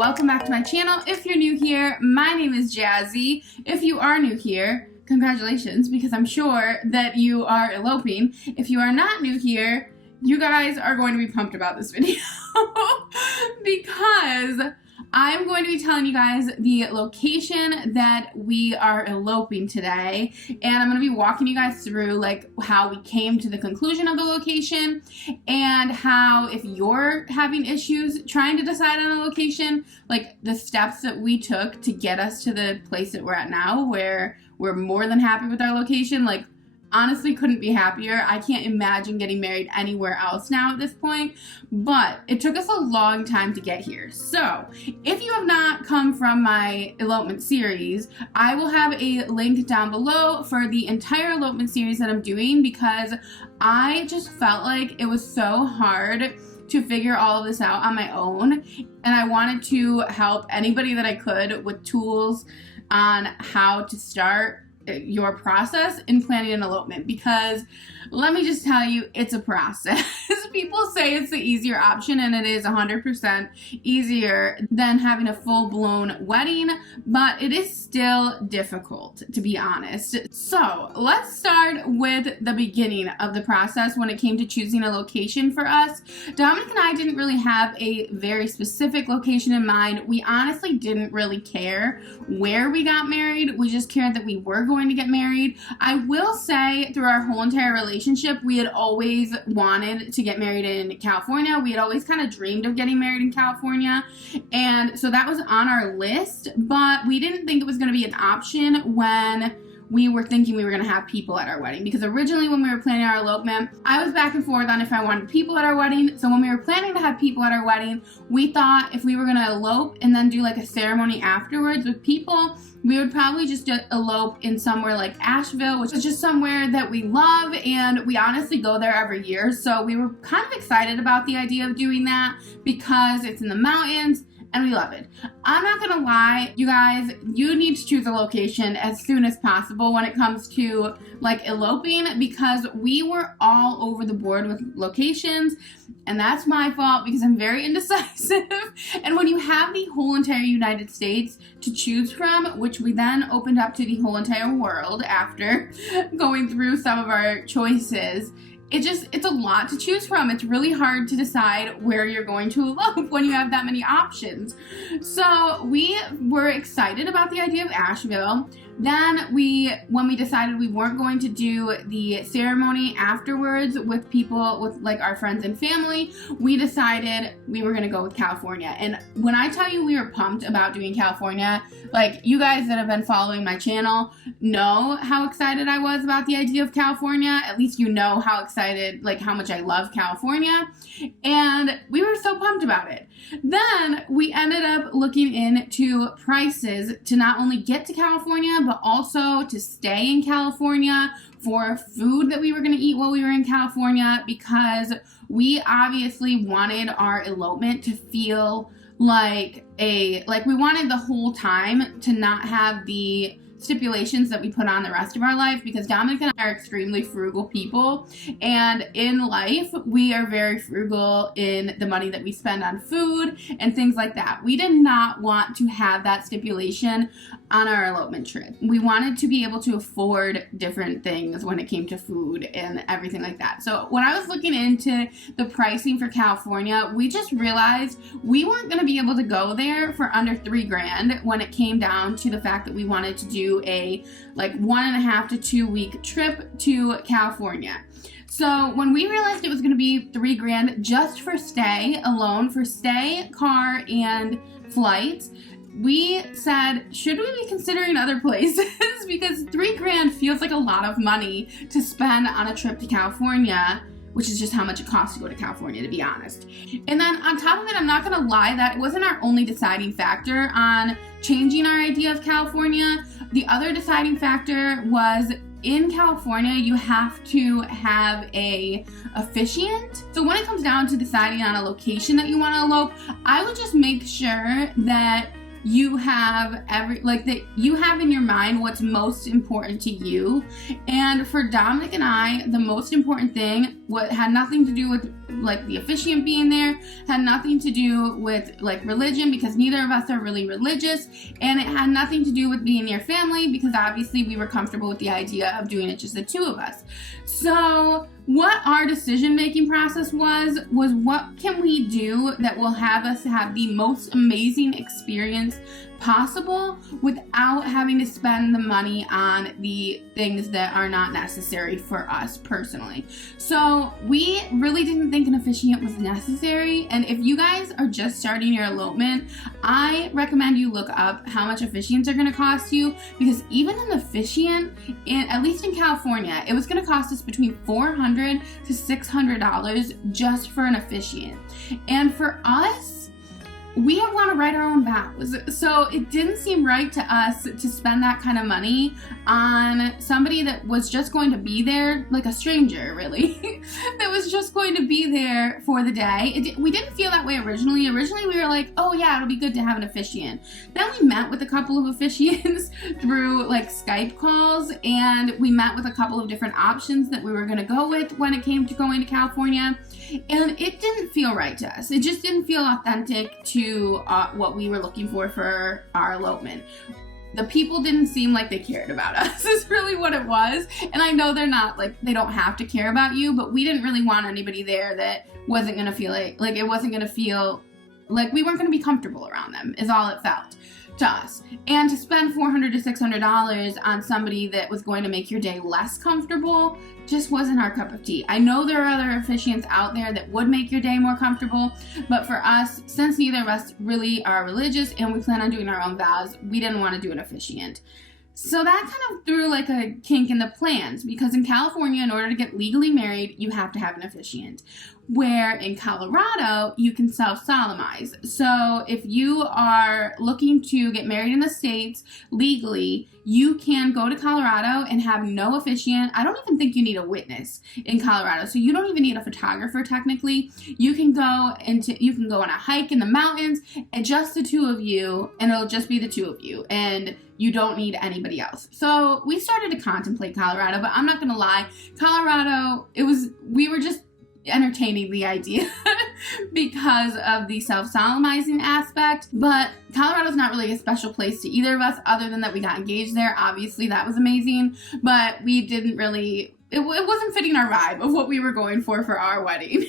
welcome back to my channel. If you're new here, my name is Jazzy. If you are new here, congratulations, because I'm sure that you are eloping. If you are not new here, you guys are going to be pumped about this video because I'm going to be telling you guys the location that we are eloping today, and I'm going to be walking you guys through like how we came to the conclusion of the location and how, if you're having issues trying to decide on a location, like the steps that we took to get us to the place that we're at now, where we're more than happy with our location. Like, honestly, couldn't be happier. I can't imagine getting married anywhere else now at this point, but it took us a long time to get here. So if you have not come from my elopement series, I will have a link down below for the entire elopement series that I'm doing, because I just felt like it was so hard to figure all of this out on my own, and I wanted to help anybody that I could with tools on how to start your process in planning an elopement, because let me just tell you, it's a process. People say it's the easier option, and it is 100% easier than having a full-blown wedding, but it is still difficult, to be honest. So let's start with the beginning of the process when it came to choosing a location for us. Dominic and I didn't really have a very specific location in mind. We honestly didn't really care where we got married. We just cared that we were going to get married. I will say, through our whole entire relationship, we had always wanted to get married in California. We had always kind of dreamed of getting married in California, and so that was on our list, but we didn't think it was going to be an option when we were thinking we were going to have people at our wedding, because originally when we were planning our elopement, I was back and forth on if I wanted people at our wedding. So when we were planning to have people at our wedding, we thought if we were going to elope and then do like a ceremony afterwards with people, we would probably just elope in somewhere like Asheville, which is just somewhere that we love, and we honestly go there every year. So we were kind of excited about the idea of doing that because it's in the mountains and we love it. I'm not gonna lie, you guys, you need to choose a location as soon as possible when it comes to like eloping, because we were all over the board with locations, and that's my fault because I'm very indecisive. And when you have the whole entire United States to choose from, which we then opened up to the whole entire world after going through some of our choices, it's a lot to choose from. It's really hard to decide where you're going to elope when you have that many options. So we were excited about the idea of Asheville. Then when we decided we weren't going to do the ceremony afterwards with people, with like our friends and family, we decided we were going to go with California. And when I tell you we were pumped about doing California, like, you guys that have been following my channel know how excited I was about the idea of California. At least you know how excited, like how much I love California. And we were so pumped about it. Then we ended up looking into prices to not only get to California, but also to stay in California, for food that we were going to eat while we were in California, because we obviously wanted our elopement to feel like we wanted the whole time to not have the stipulations that we put on the rest of our life, because Dominic and I are extremely frugal people, and in life we are very frugal in the money that we spend on food and things like that. We did not want to have that stipulation on our elopement trip. We wanted to be able to afford different things when it came to food and everything like that. So when I was looking into the pricing for California, we just realized we weren't going to be able to go there for under $3,000 when it came down to the fact that we wanted to do a like 1.5 to 2 week trip to California. So when we realized it was going to be $3,000 just for stay alone, for stay, car, and flights, we said, should we be considering other places? Because $3,000 feels like a lot of money to spend on a trip to California, which is just how much it costs to go to California, to be honest. And then on top of it, I'm not gonna lie, that it wasn't our only deciding factor on changing our idea of California. The other deciding factor was, in California, you have to have a officiant. So when it comes down to deciding on a location that you want to elope, I would just make sure that you have that you have in your mind what's most important to you. And for Dominic and I, the most important thing, what had nothing to do with like the officiant being there had nothing to do with like religion, because neither of us are really religious, and it had nothing to do with being near family, because obviously we were comfortable with the idea of doing it just the two of us. So what our decision-making process was what can we do that will have us have the most amazing experience possible without having to spend the money on the things that are not necessary for us personally. So we really didn't think an officiant was necessary, and if you guys are just starting your elopement, I recommend you look up how much officiants are going to cost you, because even an officiant, at least in California, it was going to cost us between $400 to $600 just for an officiant. And for us, we want to write our own vows, so it didn't seem right to us to spend that kind of money on somebody that was just going to be there, like a stranger really, that was just going to be there for the day. We didn't feel that way originally. Originally we were like, oh yeah, it'll be good to have an officiant. Then we met with a couple of officiants through like Skype calls, and we met with a couple of different options that we were going to go with when it came to going to California. And it didn't feel right to us. It just didn't feel authentic to what we were looking for our elopement. The people didn't seem like they cared about us, is really what it was. And I know they're not, like, they don't have to care about you, but we didn't really want anybody there that wasn't going to feel like it wasn't going to feel like we weren't going to be comfortable around them, is all it felt to us. And to spend $400 to $600 on somebody that was going to make your day less comfortable just wasn't our cup of tea. I know there are other officiants out there that would make your day more comfortable, but for us, since neither of us really are religious and we plan on doing our own vows, we didn't want to do an officiant. So that kind of threw like a kink in the plans, because in California, in order to get legally married, you have to have an officiant. Where in Colorado, you can self-solemnize. So if you are looking to get married in the States legally, you can go to Colorado and have no officiant. I don't even think you need a witness in Colorado. So you don't even need a photographer technically. You can go on a hike in the mountains and just the two of you, and it'll just be the two of you, and you don't need anybody else. So we started to contemplate Colorado, but I'm not gonna lie, Colorado, we were just entertaining the idea because of the self-solemnizing aspect, but Colorado's not really a special place to either of us, other than that we got engaged there. Obviously that was amazing, but we didn't really, it wasn't fitting our vibe of what we were going for our wedding.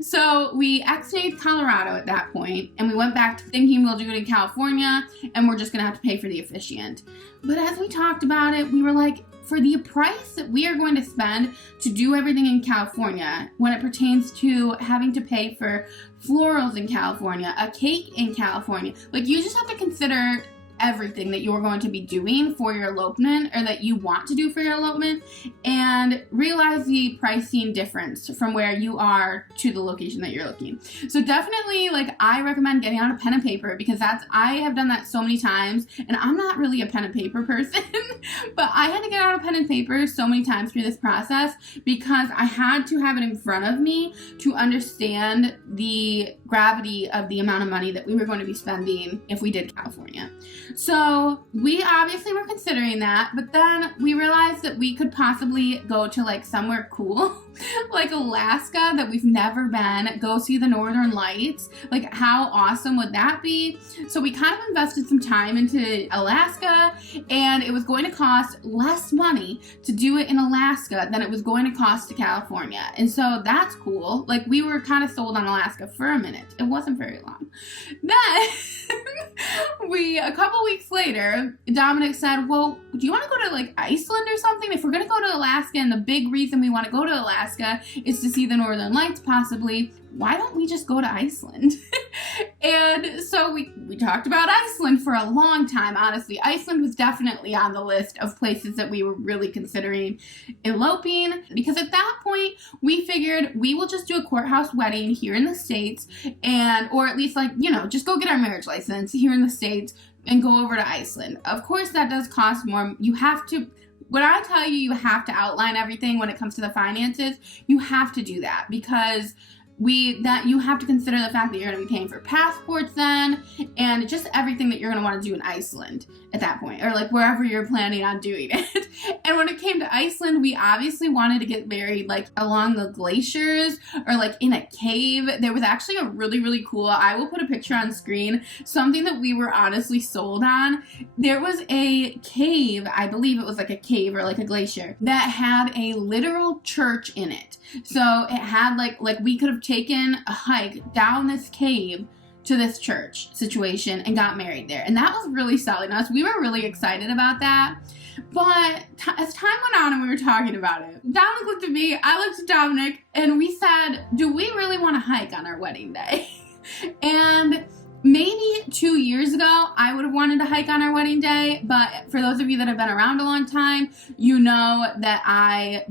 So we exited Colorado at that point, and we went back to thinking we'll do it in California and we're just gonna have to pay for the officiant. But as we talked about it, we were like, for the price that we are going to spend to do everything in California, when it pertains to having to pay for florals in California, a cake in California, like you just have to consider everything that you're going to be doing for your elopement, or that you want to do for your elopement, and realize the pricing difference from where you are to the location that you're looking. So definitely, like, I recommend getting out a pen and paper, because I have done that so many times, and I'm not really a pen and paper person, but I had to get out a pen and paper so many times through this process, because I had to have it in front of me to understand the gravity of the amount of money that we were going to be spending if we did California. So we obviously were considering that, but then we realized that we could possibly go to like somewhere cool, like Alaska, that we've never been, go see the Northern Lights. Like, how awesome would that be? So we kind of invested some time into Alaska, and it was going to cost less money to do it in Alaska than it was going to cost to California. And so that's cool. Like, we were kind of sold on Alaska for a minute. It wasn't very long. Then a couple weeks later, Dominic said, well, do you want to go to like Iceland or something? If we're going to go to Alaska, and the big reason we want to go to Alaska is to see the Northern Lights possibly, why don't we just go to Iceland? And so we talked about Iceland for a long time. Honestly, Iceland was definitely on the list of places that we were really considering eloping, because at that point we figured we will just do a courthouse wedding here in the States, or at least, like, just go get our marriage license here in the States and go over to Iceland. Of course that does cost more. When I tell you, you have to outline everything when it comes to the finances, you have to do that, because that you have to consider the fact that you're going to be paying for passports then, and just everything that you're going to want to do in Iceland at that point, or like wherever you're planning on doing it. And when it came to Iceland, we obviously wanted to get married like along the glaciers or like in a cave. There was actually a really, really cool, I will put a picture on screen, something that we were honestly sold on. There was a cave, I believe it was like a cave or like a glacier, that had a literal church in it. So it had like we could have taken a hike down this cave to this church situation and got married there. And that was really selling us. We were really excited about that. But as time went on and we were talking about it, Dominic looked at me, I looked at Dominic, and we said, do we really want to hike on our wedding day? And maybe 2 years ago, I would have wanted to hike on our wedding day, but for those of you that have been around a long time, you know that I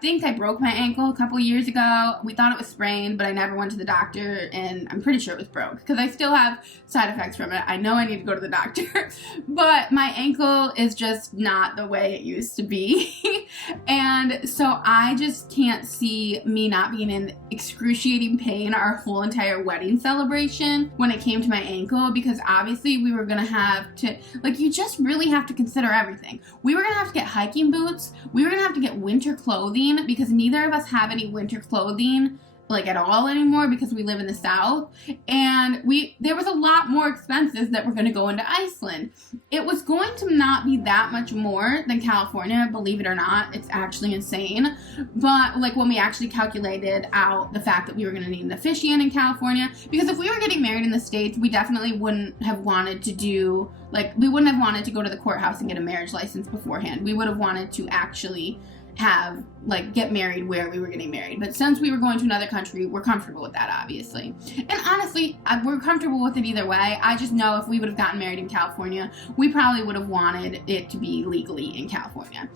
think I broke my ankle a couple years ago. We thought it was sprained, but I never went to the doctor, and I'm pretty sure it was broke, because I still have side effects from it. I know I need to go to the doctor, but my ankle is just not the way it used to be, and so I just can't see me not being in excruciating pain our whole entire wedding celebration when it came to my ankle, because obviously we were gonna have to, like, you just really have to consider everything. We were gonna have to get hiking boots, we were gonna have to get winter clothing, because neither of us have any winter clothing like at all anymore, because we live in the South, and there was a lot more expenses that were going to go into Iceland. It was going to not be that much more than California, believe it or not. It's actually insane. But like when we actually calculated out the fact that we were going to need an officiant in California, because if we were getting married in the States, we definitely wouldn't have wanted to do, like, we wouldn't have wanted to go to the courthouse and get a marriage license beforehand. We would have wanted to actually have, like, get married where we were getting married. But since we were going to another country, we're comfortable with that, obviously. And honestly, we're comfortable with it either way. I just know if we would have gotten married in California, we probably would have wanted it to be legally in California.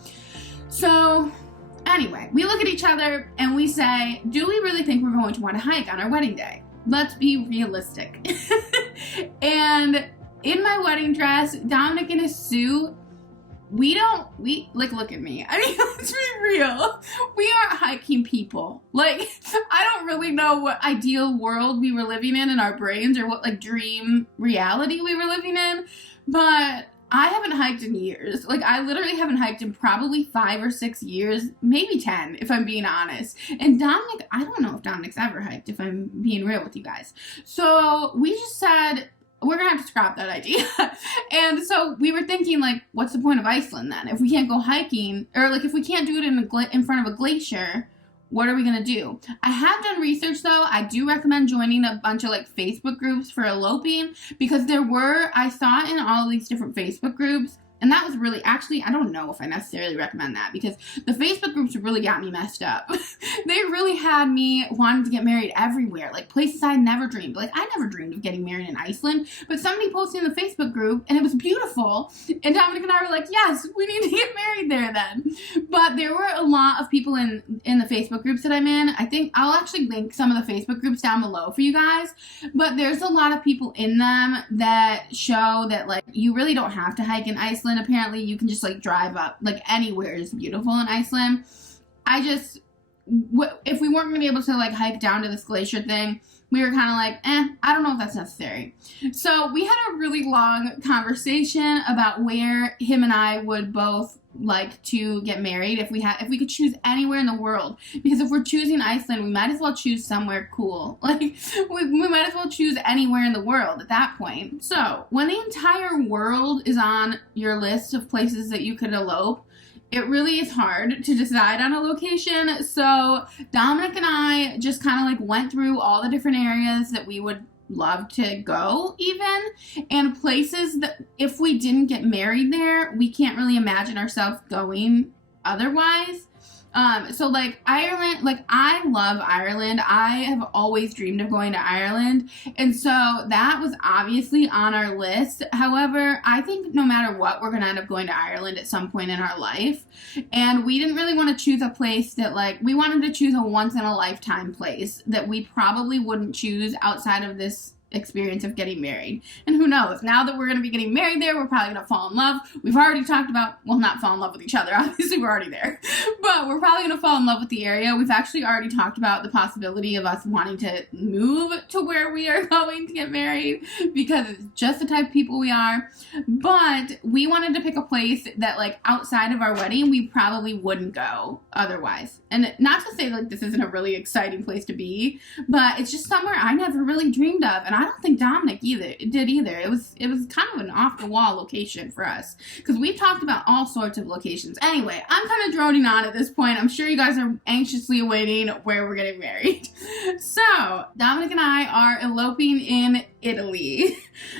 So anyway, we look at each other and we say, do we really think we're going to want to hike on our wedding day? Let's be realistic. And in my wedding dress, Dominic in his suit, look at me. I mean, let's be real. We aren't hiking people. Like, I don't really know what ideal world we were living in our brains, or what, like, dream reality we were living in, but I haven't hiked in years. Like, I literally haven't hiked in probably 5 or 6 years, maybe 10, if I'm being honest. And Dominic, I don't know if Dominic's ever hiked, if I'm being real with you guys. So we just said, we're gonna have to scrap that idea. And so we were thinking, like, what's the point of Iceland then? If we can't go hiking, or like if we can't do it in front of a glacier, what are we gonna do? I have done research though. I do recommend joining a bunch of like Facebook groups for eloping, because I saw in all of these different Facebook groups, and that was really, actually, I don't know if I necessarily recommend that, because the Facebook groups really got me messed up. They really had me wanting to get married everywhere, like places I never dreamed. Like, I never dreamed of getting married in Iceland, but somebody posted in the Facebook group, and it was beautiful, and Dominic and I were like, yes, we need to get married there then. But there were a lot of people in the Facebook groups that I'm in. I think I'll actually link some of the Facebook groups down below for you guys, but there's a lot of people in them that show that, like, you really don't have to hike in Iceland. Apparently you can just like drive up, like anywhere is beautiful in Iceland. If we weren't gonna be able to like hike down to this glacier thing, we were kind of like, I don't know if that's necessary. So we had a really long conversation about where him and I would both like to get married if we could choose anywhere in the world. Because if we're choosing Iceland, we might as well choose somewhere cool. Like, we might as well choose anywhere in the world at that point. So when the entire world is on your list of places that you could elope, it really is hard to decide on a location. So Dominic and I just kind of like went through all the different areas that we would love to go, even, and places that if we didn't get married there, we can't really imagine ourselves going otherwise. So like Ireland, like I love Ireland. I have always dreamed of going to Ireland, and so that was obviously on our list. However, I think no matter what, we're gonna end up going to Ireland at some point in our life, and we didn't really want to choose a place that, like, we wanted to choose a once in a lifetime place that we probably wouldn't choose outside of this experience of getting married. And who knows, now that we're going to be getting married there, we're probably going to fall in love. We've already talked about, well, not fall in love with each other, obviously we're already there, but we're probably going to fall in love with the area. We've actually already talked about the possibility of us wanting to move to where we are going to get married, because it's just the type of people we are. But we wanted to pick a place that, like, outside of our wedding, we probably wouldn't go otherwise. And not to say, like, this isn't a really exciting place to be, but it's just somewhere I never really dreamed of, and I don't think Dominic did either. It was kind of an off-the-wall location for us, because we've talked about all sorts of locations. Anyway, I'm kind of droning on at this point. I'm sure you guys are anxiously awaiting where we're getting married. So, Dominic and I are eloping in Italy.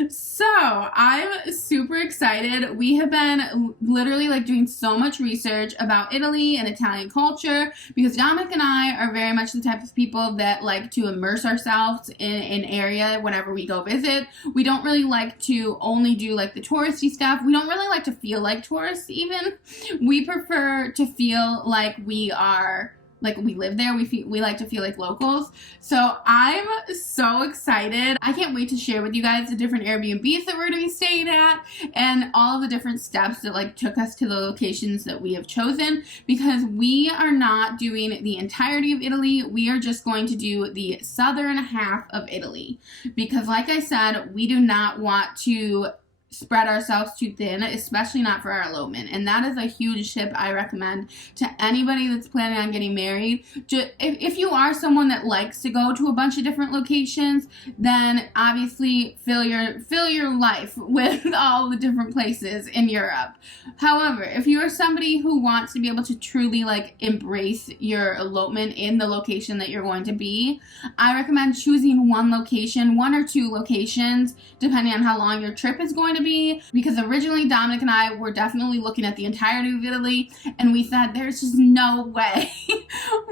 So, I'm super excited. We have been literally, like, doing so much research about Italy and Italian culture, because Dominic and I are very much the type of people that like to immerse ourselves in an area whenever we go visit. We don't really like to only do, like, the touristy stuff. We don't really like to feel like tourists even. We prefer to feel like we are, like, we live there. We like to feel like locals. So I'm so excited. I can't wait to share with you guys the different Airbnbs that we're going to be staying at, and all of the different steps that, like, took us to the locations that we have chosen, because we are not doing the entirety of Italy. We are just going to do the southern half of Italy, because, like I said, we do not want to spread ourselves too thin, especially not for our elopement. And that is a huge tip I recommend to anybody that's planning on getting married. If you are someone that likes to go to a bunch of different locations, then obviously fill your life with all the different places in Europe. However, if you are somebody who wants to be able to truly, like, embrace your elopement in the location that you're going to be, I recommend choosing one or two locations, depending on how long your trip is going to be, because originally Dominic and I were definitely looking at the entirety of Italy, and we said there's just no way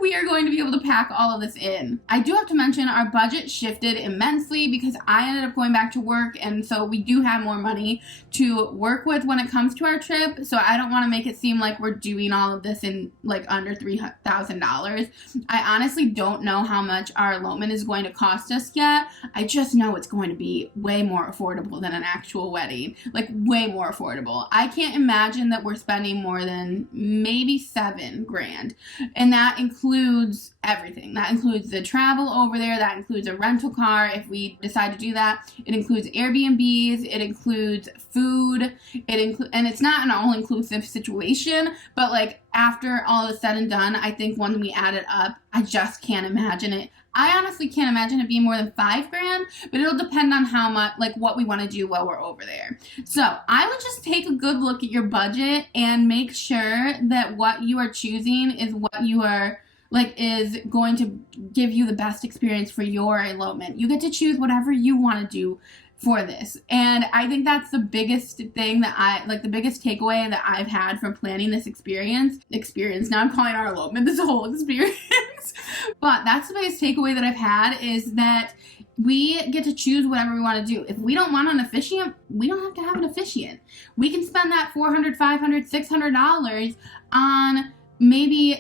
we are going to be able to pack all of this in. I do have to mention our budget shifted immensely, because I ended up going back to work, and so we do have more money to work with when it comes to our trip. So I don't want to make it seem like we're doing all of this in, like, under $3,000. I honestly don't know how much our elopement is going to cost us yet. I just know it's going to be way more affordable than an actual wedding. Like, way more affordable. I can't imagine that we're spending more than maybe $7,000. And that includes everything. That includes the travel over there. That includes a rental car if we decide to do that. It includes Airbnbs. It includes food. And it's not an all-inclusive situation, but, like, after all is said and done, I think when we add it up, I just can't imagine it. I honestly can't imagine it being more than $5,000, but it'll depend on how much, like, what we want to do while we're over there. So I would just take a good look at your budget and make sure that what you are choosing is what you are, like, is going to give you the best experience for your elopement. You get to choose whatever you want to do for this. And I think that's the biggest thing that the biggest takeaway that I've had from planning this experience. Now I'm calling our elopement this whole experience. But that's the biggest takeaway that I've had, is that we get to choose whatever we want to do. If we don't want an officiant, we don't have to have an officiant. We can spend that $400, $500, $600 on maybe,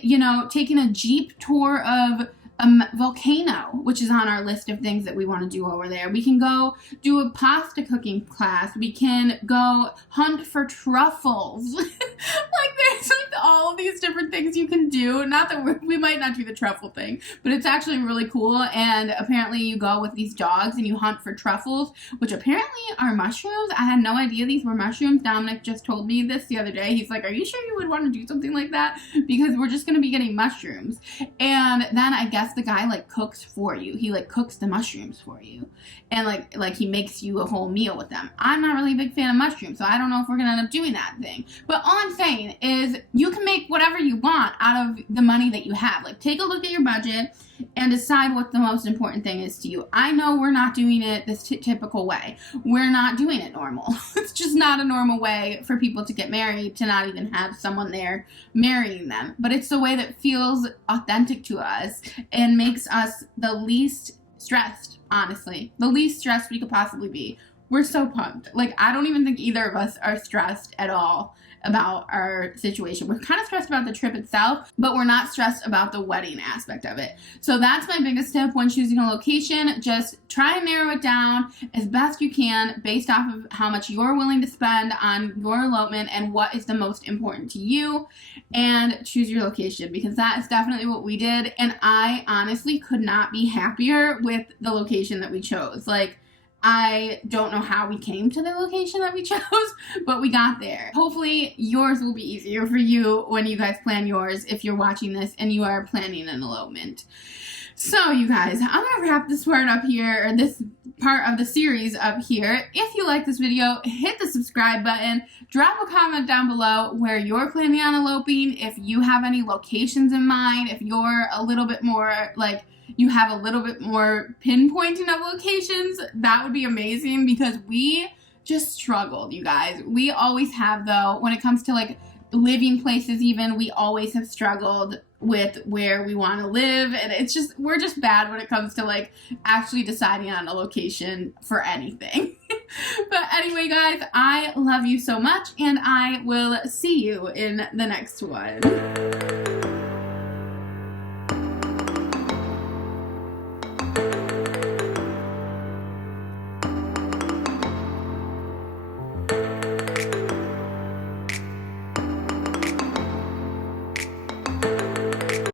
taking a Jeep tour of a volcano, which is on our list of things that we want to do over there. We can go do a pasta cooking class. We can go hunt for truffles. Like, there's, like, all of these different things you can do. Not that we might not do the truffle thing, but it's actually really cool. And apparently you go with these dogs and you hunt for truffles, which apparently are mushrooms. I had no idea these were mushrooms. Dominic just told me this the other day. He's like, are you sure you would want to do something like that? Because we're just going to be getting mushrooms. And then I guess the guy, like, cooks for you. He, like, cooks the mushrooms for you. And, like he makes you a whole meal with them. I'm not really a big fan of mushrooms, so I don't know if we're going to end up doing that thing. But all I'm saying is you can make whatever you want out of the money that you have. Like, take a look at your budget and decide what the most important thing is to you. I know we're not doing it this typical way. We're not doing it normal. It's just not a normal way for people to get married, to not even have someone there marrying them. But it's the way that feels authentic to us and makes us the least stressed, honestly. The least stressed we could possibly be. We're so pumped. Like, I don't even think either of us are stressed at all about our situation. We're kind of stressed about the trip itself, but we're not stressed about the wedding aspect of it. So that's my biggest tip when choosing a location. Just try and narrow it down as best you can based off of how much you're willing to spend on your elopement and what is the most important to you, and choose your location, because that is definitely what we did. And I honestly could not be happier with the location that we chose. Like, I don't know how we came to the location that we chose, but we got there. Hopefully yours will be easier for you when you guys plan yours, if you're watching this and you are planning an elopement. So you guys, I'm going to wrap this part up here, or this part of the series up here. If you like this video, hit the subscribe button. Drop a comment down below where you're planning on eloping, if you have any locations in mind, if you're a little bit more, like, you have a little bit more pinpointing of locations. That would be amazing, because we just struggled, you guys. We always have, though, when it comes to, like, living places even, we always have struggled with where we want to live, and it's just, we're just bad when it comes to, like, actually deciding on a location for anything. But anyway, guys, I love you so much, and I will see you in the next one.